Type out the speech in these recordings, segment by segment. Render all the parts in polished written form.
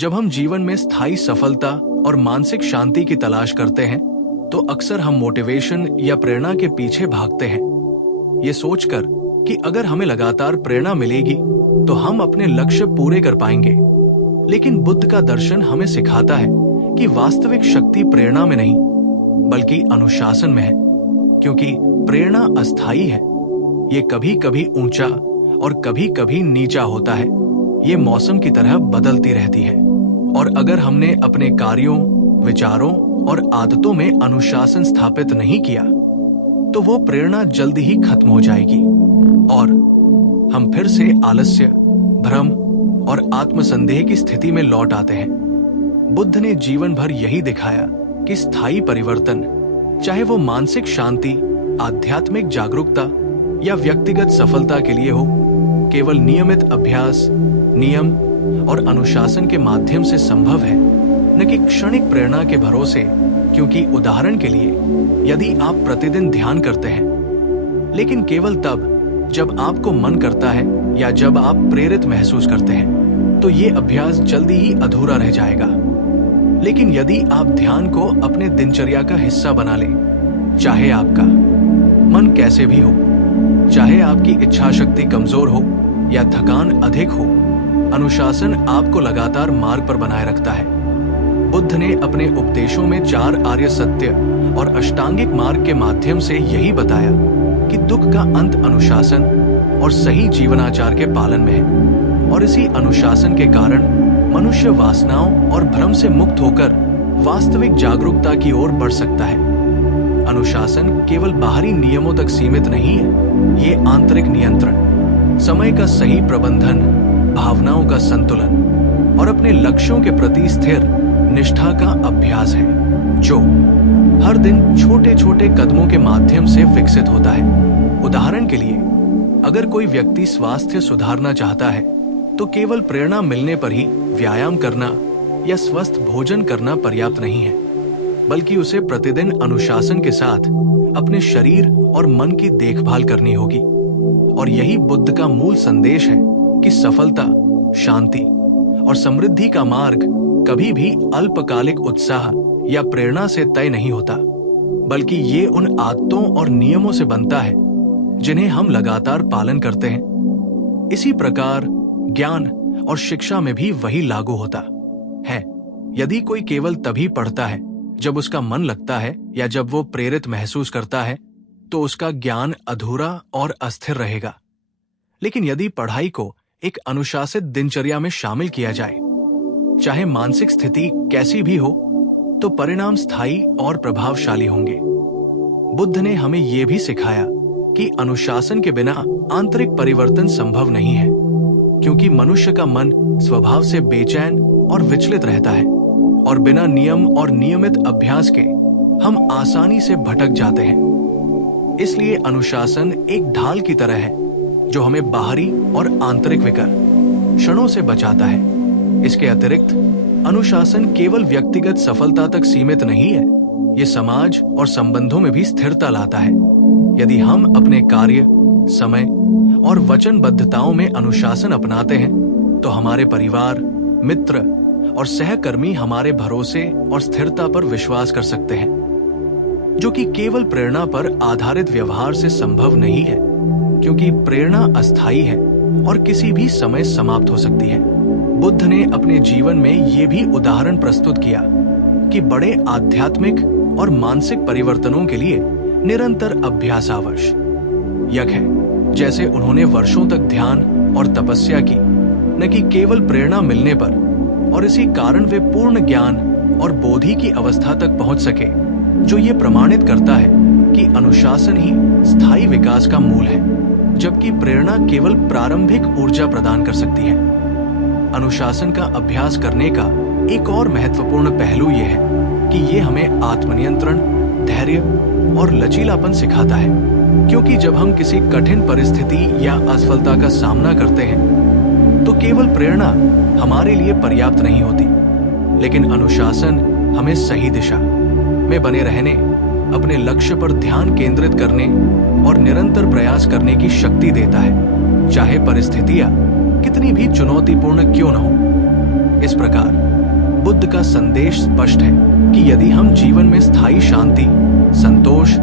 जब हम जीवन में स्थायी सफलता और मानसिक शांति की तलाश करते हैं तो अक्सर हम मोटिवेशन या प्रेरणा के पीछे भागते हैं, ये सोचकर कि अगर हमें लगातार प्रेरणा मिलेगी तो हम अपने लक्ष्य पूरे कर पाएंगे। लेकिन बुद्ध का दर्शन हमें सिखाता है कि वास्तविक शक्ति प्रेरणा में नहीं बल्कि अनुशासन में है, क्योंकि प्रेरणा अस्थायी है। ये कभी कभी ऊंचा और कभी कभी नीचा होता है। ये मौसम की तरह बदलती रहती है, और अगर हमने अपने कार्यों, विचारों और आदतों में अनुशासन स्थापित नहीं किया तो वो प्रेरणा जल्दी ही खत्म हो जाएगी और हम फिर से आलस्य, भ्रम और आत्मसंदेह की स्थिति में लौट आते हैं। बुद्ध ने जीवन भर यही दिखाया कि स्थायी परिवर्तन, चाहे वो मानसिक शांति, आध्यात्मिक जागरूकता या व्यक्तिगत सफलता के लिए हो, केवल नियमित अभ्यास, नियम और अनुशासन के माध्यम से संभव है, न कि क्षणिक प्रेरणा के भरोसे। क्योंकि उदाहरण के लिए, यदि आप प्रतिदिन ध्यान करते हैं, लेकिन केवल तब जब आपको मन करता है या जब आप प्रेरित महसूस करते हैं, तो ये अभ्यास जल्दी ही अधूरा रह जाएगा। लेकिन यदि आप ध्यान को अपने दिनचर्या का हिस्सा बना लें, चाहे आपका मन कैसे भी हो, चाहे आपकी इच्छा शक्ति कमजोर हो या थकान अधिक हो, अनुशासन आपको लगातार मार्ग पर बनाए रखता है। बुद्ध ने अपने उपदेशों में 4 आर्य सत्य और अष्टांगिक मार्ग के माध्यम से यही बताया कि दुख का अंत अनुशासन और सही जीवनाचार के पालन में है, और इसी अनुशासन के कारण मनुष्य वासनाओं और भ्रम से मुक्त होकर वास्तविक जागरूकता की ओर बढ़ सकता है। अनुशासन केवल बाहरी नियमों तक सीमित नहीं है, ये आंतरिक नियंत्रण, समय का सही प्रबंधन, भावनाओं का संतुलन और अपने लक्ष्यों के प्रति स्थिर निष्ठा का अभ्यास है, जो हर दिन छोटे छोटे कदमों के माध्यम से विकसित होता है। उदाहरण के लिए, अगर कोई व्यक्ति स्वास्थ्य सुधारना चाहता है तो केवल प्रेरणा मिलने पर ही व्यायाम करना या स्वस्थ भोजन करना पर्याप्त नहीं है, बल्कि उसे प्रतिदिन अनुशासन के साथ अपने शरीर और मन की देखभाल करनी होगी। और यही बुद्ध का मूल संदेश है कि सफलता, शांति और समृद्धि का मार्ग कभी भी अल्पकालिक उत्साह या प्रेरणा से तय नहीं होता, बल्कि ये उन आदतों और नियमों से बनता है जिन्हें हम लगातार पालन करते हैं। इसी प्रकार ज्ञान और शिक्षा में भी वही लागू होता है। यदि कोई केवल तभी पढ़ता है जब उसका मन लगता है या जब वो प्रेरित महसूस करता है, तो उसका ज्ञान अधूरा और अस्थिर रहेगा। लेकिन यदि पढ़ाई को एक अनुशासित दिनचर्या में शामिल किया जाए, चाहे मानसिक स्थिति कैसी भी हो, तो परिणाम स्थायी और प्रभावशाली होंगे। बुद्ध ने हमें यह भी सिखाया कि अनुशासन के बिना आंतरिक परिवर्तन संभव नहीं है, क्योंकि मनुष्य का मन स्वभाव से बेचैन और विचलित रहता है, और बिना नियम और नियमित अभ्यास के हम आसानी से भटक जाते हैं। इसलिए अनुशासन एक ढाल की तरह है जो हमें बाहरी और आंतरिक विकार क्षणों से बचाता है। इसके अतिरिक्त अनुशासन केवल व्यक्तिगत सफलता तक सीमित नहीं है, ये समाज और संबंधों में भी स्थिरता लाता है। यदि हम अपने कार्य, समय और वचनबद्धताओं में अनुशासन अपनाते हैं, तो हमारे परिवार, मित्र और सहकर्मी हमारे भरोसे और स्थिरता पर विश्वास कर सकते हैं, जो कि केवल प्रेरणा पर आधारित व्यवहार से संभव नहीं है, क्योंकि प्रेरणा अस्थायी है और किसी भी समय समाप्त हो सकती है। बुद्ध ने अपने जीवन में ये भी उदाहरण प्रस्तुत किया कि बड़े आध्यात्मिक और मानसिक परिवर्तनों के लिए निरंतर अभ्यास आवश्यक है। जैसे उन्होंने वर्षों तक ध्यान और तपस्या की, न कि केवल प्रेरणा मिलने पर, और इसी कारण वे पूर्ण ज्ञान और बोधि की अवस्था तक पहुंच सके, जो ये प्रमाणित करता है कि अनुशासन ही स्थायी विकास का मूल है, जबकि प्रेरणा केवल प्रारंभिक ऊर्जा प्रदान कर सकती है। अनुशासन का अभ्यास करने का एक और महत्वपूर्ण पहलू यह है कि ये हमें आत्मनियंत्रण, धैर्य और लचीलापन सिखाता है, क्योंकि जब हम किसी कठिन परिस्थिति या असफलता का सामना करते हैं, तो केवल प्रेरणा हमारे लिए पर्याप्त नहीं होती, लेकिन अनुशासन हमें सही दिशा में बने रहने, अपने लक्ष्य पर ध्यान केंद्रित करने और निरंतर प्रयास करने की शक्ति देता है, चाहे परिस्थितियां कितनी भी चुनौतीपूर्ण क्यों न हो। इस प्रकार बुद्ध का संदेश स्पष्ट है कि यदि हम जीवन में स्थायी शांति, संतोष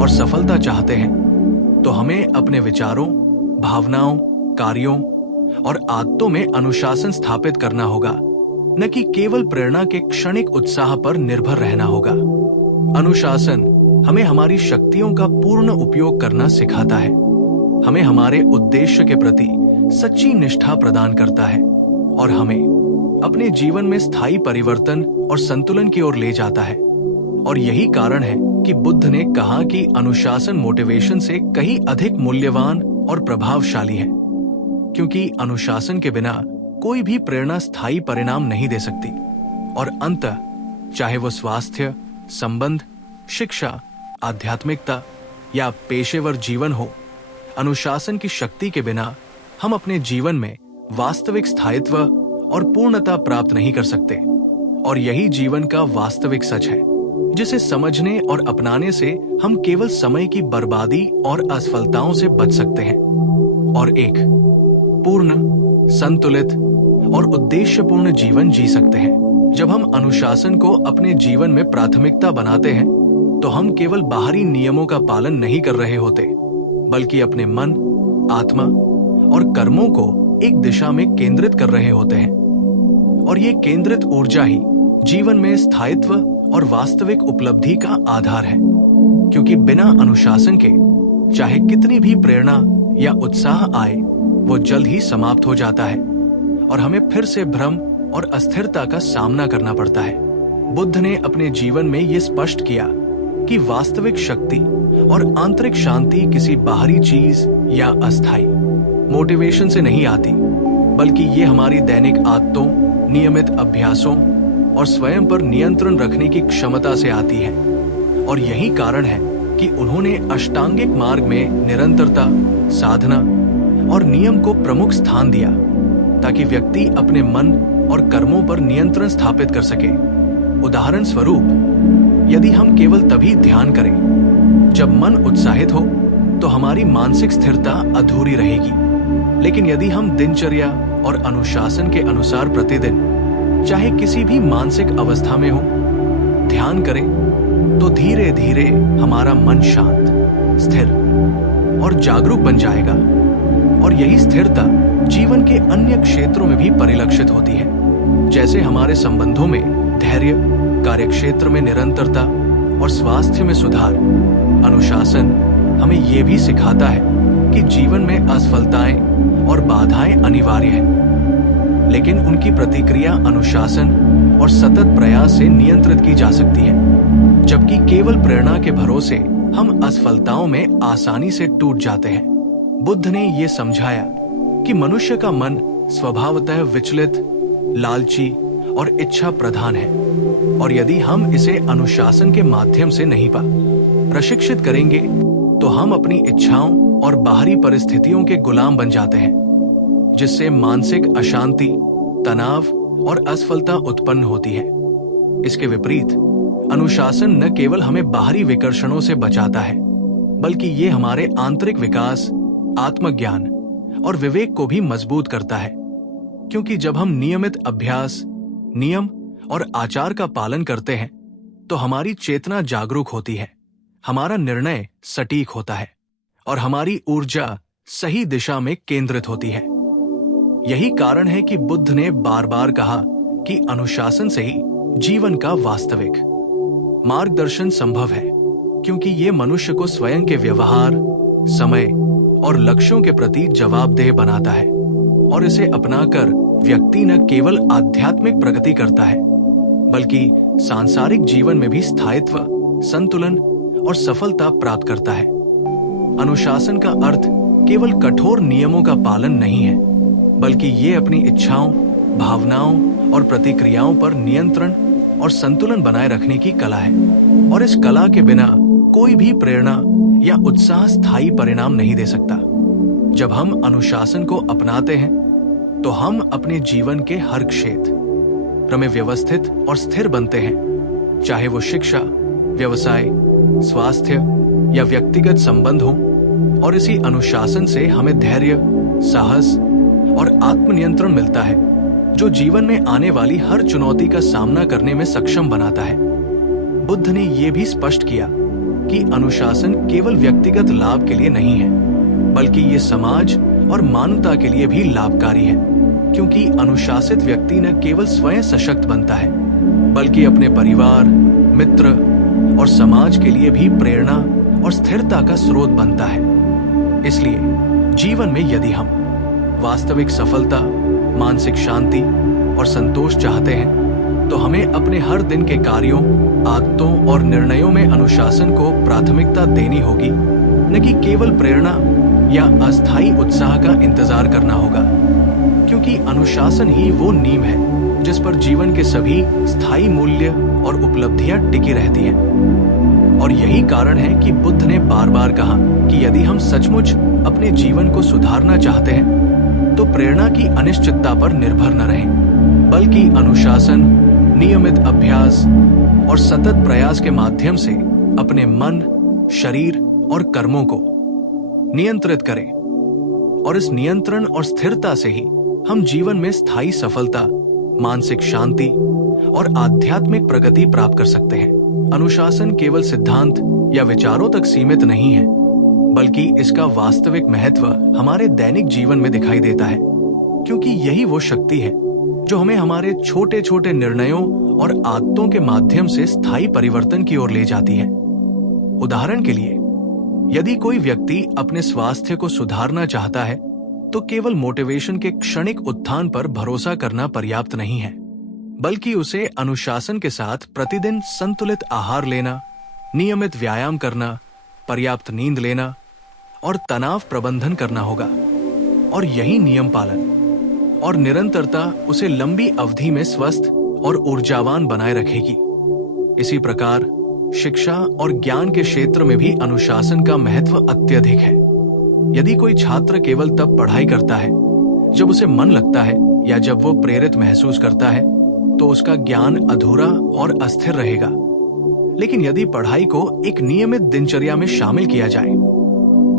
और सफलता चाहते हैं तो हमें अपने विचारों, भावनाओं, कार्यों और आदतों में अनुशासन स्थापित करना होगा, न कि केवल प्रेरणा के क्षणिक उत्साह पर निर्भर रहना होगा। अनुशासन हमें हमारी शक्तियों का पूर्ण उपयोग करना सिखाता है, हमें हमारे उद्देश्य के प्रति सच्ची निष्ठा प्रदान करता है और हमें अपने जीवन में स्थायी परिवर्तन और संतुलन की ओर ले जाता है। और यही कारण है कि बुद्ध ने कहा कि अनुशासन मोटिवेशन से कहीं अधिक मूल्यवान और प्रभावशाली है, क्योंकि अनुशासन के बिना कोई भी प्रेरणा स्थायी परिणाम नहीं दे सकती और अंततः चाहे वो स्वास्थ्य, संबंध, शिक्षा, आध्यात्मिकता या पेशेवर जीवन हो, अनुशासन की शक्ति के बिना हम अपने जीवन में वास्तविक स्थायित्व और पूर्णता प्राप्त नहीं कर सकते। और यही जीवन का वास्तविक सच है, जिसे समझने और अपनाने से हम केवल समय की बर्बादी और असफलताओं से बच सकते हैं और एक पूर्ण, संतुलित और उद्देश्यपूर्ण जीवन जी सकते हैं। जब हम अनुशासन को अपने जीवन में प्राथमिकता बनाते हैं तो हम केवल बाहरी नियमों का पालन नहीं कर रहे होते, बल्कि अपने मन, आत्मा और कर्मों को एक दिशा में केंद्रित कर रहे होते हैं। और ये केंद्रित ऊर्जा ही जीवन में स्थायित्व और वास्तविक उपलब्धि का आधार है, क्योंकि बिना अनुशासन के चाहे कितनी भी प्रेरणा या उत्साह आए, वो जल्द ही समाप्त हो जाता है और हमें फिर से भ्रम और अस्थिरता का सामना करना पड़ता है। बुद्ध ने अपने जीवन में ये स्पष्ट किया कि वास्तविक शक्ति और आंतरिक शांति किसी बाहरी चीज या अस्थायी मोटिवेशन से नहीं आती, बल्कि ये हमारी दैनिक आदतों, नियमित अभ्यासों और स्वयं पर नियंत्रण रखने की क्षमता से आती है। और यही कारण है कि उन्होंने अष्टांगिक मार्ग में निरंतरता, साधना और नियम को प्रमुख स्थान दिया, ताकि व्यक्ति अपने मन और कर्मों पर नियंत्रण स्थापित कर सके। उदाहरण स्वरूप, यदि हम केवल तभी ध्यान करें जब मन उत्साहित हो, तो हमारी मानसिक स्थिरता अधूरी रहेगी। लेकिन यदि हम दिनचर्या और अनुशासन के अनुसार प्रतिदिन, चाहे किसी भी मानसिक अवस्था में हो, ध्यान करें, तो धीरे धीरे हमारा मन शांत, स्थिर और जागरूक बन जाएगा। और यही स्थिरता जीवन के अन्य क्षेत्रों में भी परिलक्षित होती है, जैसे हमारे संबंधों में धैर्य, कार्यक्षेत्र में निरंतरता और स्वास्थ्य में सुधार। अनुशासन हमें ये भी सिखाता है कि जीवन में असफलताएं और बाधाएं अनिवार्य हैं, लेकिन उनकी प्रतिक्रिया अनुशासन और सतत प्रयास से नियंत्रित की जा सकती है, जबकि केवल प्रेरणा के भरोसे हम असफलताओं में आसानी से टूट जाते हैं। बुद्ध ने ये समझाया कि मनुष्य का मन स्वभावतः विचलित, लालची और इच्छा प्रधान है, और यदि हम इसे अनुशासन के माध्यम से नहीं प्रशिक्षित करेंगे तो हम अपनी इच्छाओं और बाहरी परिस्थितियों के गुलाम बन जाते हैं, जिससे मानसिक अशांति, तनाव और असफलता उत्पन्न होती है। इसके विपरीत अनुशासन न केवल हमें बाहरी विकर्षणों से बचाता है, बल्कि ये हमारे आंतरिक विकास, आत्मज्ञान और विवेक को भी मजबूत करता है, क्योंकि जब हम नियमित अभ्यास, नियम और आचार का पालन करते हैं तो हमारी चेतना जागरूक होती है, हमारा निर्णय सटीक होता है और हमारी ऊर्जा सही दिशा में केंद्रित होती है। यही कारण है कि बुद्ध ने बार बार कहा कि अनुशासन से ही जीवन का वास्तविक मार्गदर्शन संभव है, क्योंकि ये मनुष्य को स्वयं के व्यवहार, समय और लक्ष्यों के प्रति जवाबदेह बनाता है, और इसे अपनाकर व्यक्ति न केवल आध्यात्मिक प्रगति करता है, बल्कि सांसारिक जीवन में भी स्थायित्व, संतुलन और सफलता प्राप्त करता है। अनुशासन का अर्थ केवल कठोर नियमों का पालन नहीं है, बल्कि ये अपनी इच्छाओं, भावनाओं और प्रतिक्रियाओं पर नियंत्रण और संतुलन बनाए रखने की कला है। और इस कला के बिना कोई भी प्रेरणा या उत्साह स्थायी परिणाम नहीं दे सकता। जब हम अनुशासन को अपनाते हैं तो हम अपने जीवन के हर क्षेत्र में व्यवस्थित और स्थिर बनते हैं, चाहे वो शिक्षा, व्यवसाय, स्वास्थ्य या व्यक्तिगत संबंध हो। और इसी अनुशासन से हमें धैर्य, साहस और आत्मनियंत्रण मिलता है, जो जीवन में आने वाली हर चुनौती का सामना करने में सक्षम बनाता है। बुद्ध ने यह भी स्पष्ट किया कि अनुशासन केवल व्यक्तिगत लाभ के लिए नहीं है, बल्कि ये समाज और मानवता के लिए भी लाभकारी है, क्योंकि अनुशासित व्यक्ति न केवल स्वयं सशक्त बनता है, बल्कि अपने परिवार, मित्र और समाज के लिए भी प्रेरणा और स्थिरता का स्रोत बनता है। इसलिए जीवन में यदि हम वास्तविक सफलता, मानसिक शांति और संतोष चाहते हैं, तो हमें अपने हर दिन के कार्यों, आदतों और निर्णयों में अनुशासन को प्राथमिकता देनी होगी, न कि केवल प्रेरणा या अस्थायी उत्साह का इंतजार करना होगा, क्योंकि अनुशासन ही वो नींव है जिस पर जीवन के सभी स्थायी मूल्य और उपलब्धियां टिकी रहती हैं। और यही कारण है कि बुद्ध ने बार बार कहा कि यदि हम सचमुच अपने जीवन को सुधारना चाहते हैं, तो प्रेरणा की अनिश्चितता पर निर्भर न रहें, बल्कि अनुशासन, नियमित अभ्यास और सतत प्रयास के माध्यम से अपने मन, शरीर और कर्मों को नियंत्रित करें। और इस नियंत्रण और स्थिरता से ही हम जीवन में स्थायी सफलता, मानसिक शांति और आध्यात्मिक प्रगति प्राप्त कर सकते हैं। अनुशासन केवल सिद्धांत या विचारों तक सीमित नहीं है, बल्कि इसका वास्तविक महत्व हमारे दैनिक जीवन में दिखाई देता है, क्योंकि यही वो शक्ति है जो हमें हमारे छोटे छोटे निर्णयों और आदतों के माध्यम से स्थायी परिवर्तन की ओर ले जाती है। उदाहरण के लिए, यदि कोई व्यक्ति अपने स्वास्थ्य को सुधारना चाहता है, तो केवल मोटिवेशन के क्षणिक उत्थान पर भरोसा करना पर्याप्त नहीं है, बल्कि उसे अनुशासन के साथ प्रतिदिन संतुलित आहार लेना, नियमित व्यायाम करना, पर्याप्त नींद लेना और तनाव प्रबंधन करना होगा। और यही नियम पालन और निरंतरता उसे लंबी अवधि में स्वस्थ और ऊर्जावान बनाए रखेगी। इसी प्रकार शिक्षा और ज्ञान के क्षेत्र में भी अनुशासन का महत्व अत्यधिक है। यदि कोई छात्र केवल तब पढ़ाई करता है जब उसे मन लगता है या जब वो प्रेरित महसूस करता है, तो उसका ज्ञान अधूरा और अस्थिर रहेगा। लेकिन यदि पढ़ाई को एक नियमित दिनचर्या में शामिल किया जाए,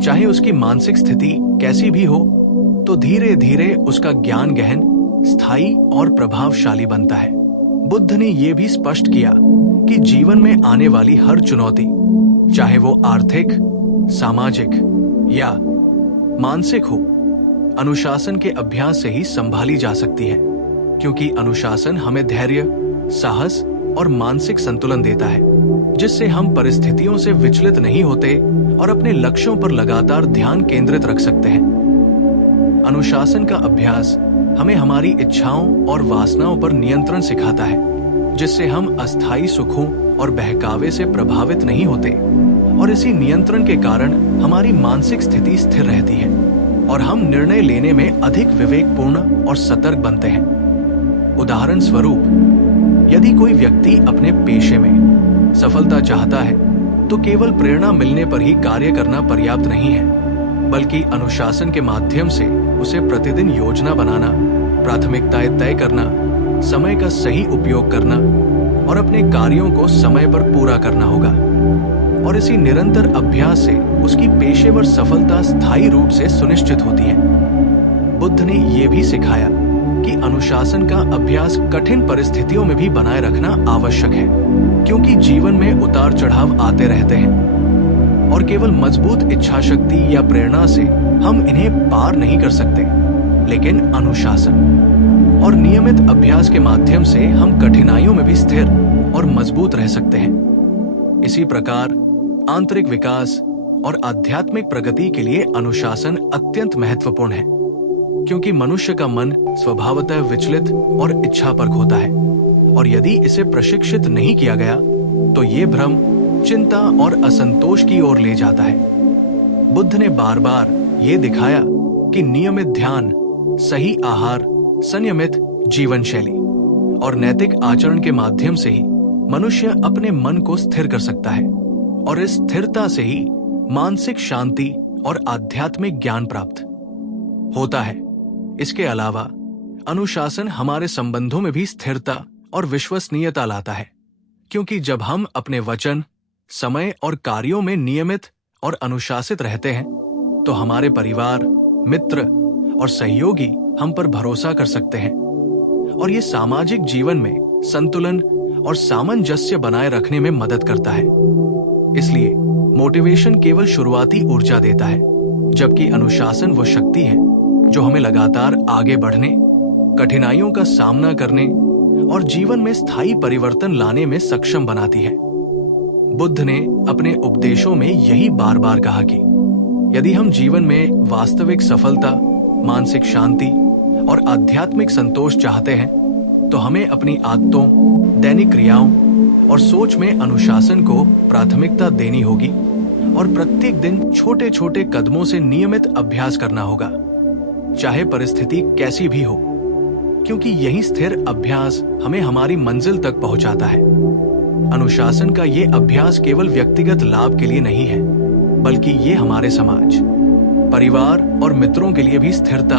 चाहे उसकी मानसिक स्थिति कैसी भी हो, तो धीरे धीरे उसका ज्ञान गहन, स्थायी और प्रभावशाली बनता है। बुद्ध ने यह भी स्पष्ट किया कि जीवन में आने वाली हर चुनौती, चाहे वो आर्थिक, सामाजिक या मानसिक हो, अनुशासन के अभ्यास से ही संभाली जा सकती है, क्योंकि अनुशासन हमें धैर्य, साहस और मानसिक संतुलन देता है, जिससे हम परिस्थितियों से विचलित नहीं होते और अपने लक्ष्यों पर लगातार ध्यान केंद्रित रख सकते हैं। अनुशासन का अभ्यास हमें हमारी इच्छाओं और वासनाओं पर नियंत्रण सिखाता है, जिससे हम अस्थायी सुखों और बहकावे से प्रभावित नहीं होते, और इसी नियंत्रण के कारण हमारी मानसिक स्थिति स्थिर रहती है और हम निर्णय लेने में अधिक विवेकपूर्ण और सतर्क बनते हैं। उदाहरण स्वरूप, यदि कोई व्यक्ति अपने पेशे में सफलता चाहता है, तो केवल प्रेरणा मिलने पर ही कार्य करना पर्याप्त नहीं है, बल्कि अनुशासन के माध्यम से उसे प्रतिदिन योजना बनाना, प्राथमिकताएं तय करना, समय का सही उपयोग करना और अपने कार्यों को समय पर पूरा करना होगा। और इसी निरंतर अभ्यास से उसकी पेशेवर सफलता स्थायी रूप से सुनिश्चित होती है। बुद्ध ने यह भी सिखाया कि अनुशासन का अभ्यास कठिन परिस्थितियों में भी बनाए रखना आवश्यक है, क्योंकि जीवन में उतार चढ़ाव आते रहते हैं और केवल मजबूत इच्छा शक्ति या प्रेरणा से हम इन्हें पार नहीं कर सकते। लेकिन अनुशासन और नियमित अभ्यास के माध्यम से हम कठिनाइयों में भी स्थिर और मजबूत रह सकते हैं। इसी प्रकार आंतरिक विकास और आध्यात्मिक प्रगति के लिए अनुशासन अत्यंत महत्वपूर्ण है, क्योंकि मनुष्य का मन स्वभावतः विचलित और इच्छापरक होता है, और यदि इसे प्रशिक्षित नहीं किया गया तो ये भ्रम, चिंता और असंतोष की ओर ले जाता है। बुद्ध ने बार बार ये दिखाया कि नियमित ध्यान, सही आहार, संयमित जीवन शैली और नैतिक आचरण के माध्यम से ही मनुष्य अपने मन को स्थिर कर सकता है, और इस स्थिरता से ही मानसिक शांति और आध्यात्मिक ज्ञान प्राप्त होता है। इसके अलावा अनुशासन हमारे संबंधों में भी स्थिरता और विश्वसनीयता लाता है, क्योंकि जब हम अपने वचन, समय और कार्यों में नियमित और अनुशासित रहते हैं, तो हमारे परिवार, मित्र और सहयोगी हम पर भरोसा कर सकते हैं, और ये सामाजिक जीवन में संतुलन और सामंजस्य बनाए रखने में मदद करता है। इसलिए मोटिवेशन केवल शुरुआती ऊर्जा देता है, जबकि अनुशासन वो शक्ति है जो हमें लगातार आगे बढ़ने, कठिनाइयों का सामना करने और जीवन में स्थायी परिवर्तन लाने में सक्षम बनाती है। बुद्ध ने अपने उपदेशों में यही बार बार कहा कि यदि हम जीवन में वास्तविक सफलता, मानसिक शांति और आध्यात्मिक संतोष चाहते हैं, तो हमें अपनी आदतों, दैनिक क्रियाओं और सोच में अनुशासन को प्राथमिकता देनी होगी और प्रत्येक दिन छोटे छोटे कदमों से नियमित अभ्यास करना होगा, चाहे परिस्थिति कैसी भी हो, क्योंकि यही स्थिर अभ्यास हमें हमारी मंजिल तक पहुंचाता है। अनुशासन का ये अभ्यास केवल व्यक्तिगत लाभ के लिए नहीं है, बल्कि ये हमारे समाज, परिवार और मित्रों के लिए भी स्थिरता,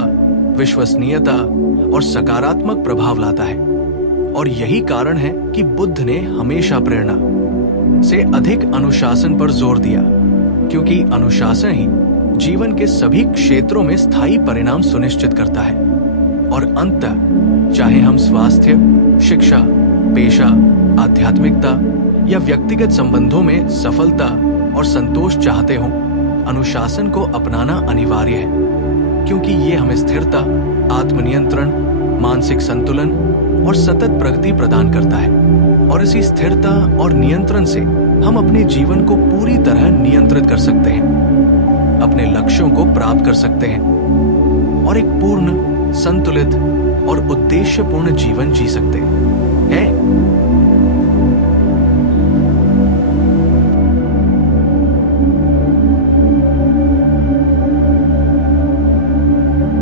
विश्वसनीयता और सकारात्मक प्रभाव लाता है। और यही कारण है कि बुद्ध ने हमेशा प्रेरणा से अधिक अनुशासन पर जोर दिया, क्योंकि अनुशासन ही जीवन के सभी क्षेत्रों में स्थायी परिणाम सुनिश्चित करता है। और अंततः चाहे हम स्वास्थ्य, शिक्षा, पेशा, आध्यात्मिकता या व्यक्तिगत संबंधों में सफलता और संतोष चाहते हो, अनुशासन को अपनाना अनिवार्य है, क्योंकि ये हमें स्थिरता, आत्मनियंत्रण, मानसिक संतुलन और सतत प्रगति प्रदान करता है। और इसी स्थिरता और नियंत्रण से हम अपने जीवन को पूरी तरह नियंत्रित कर सकते हैं, अपने लक्ष्यों को प्राप्त कर सकते हैं और एक पूर्ण, संतुलित और उद्देश्यपूर्ण जीवन जी सकते हैं।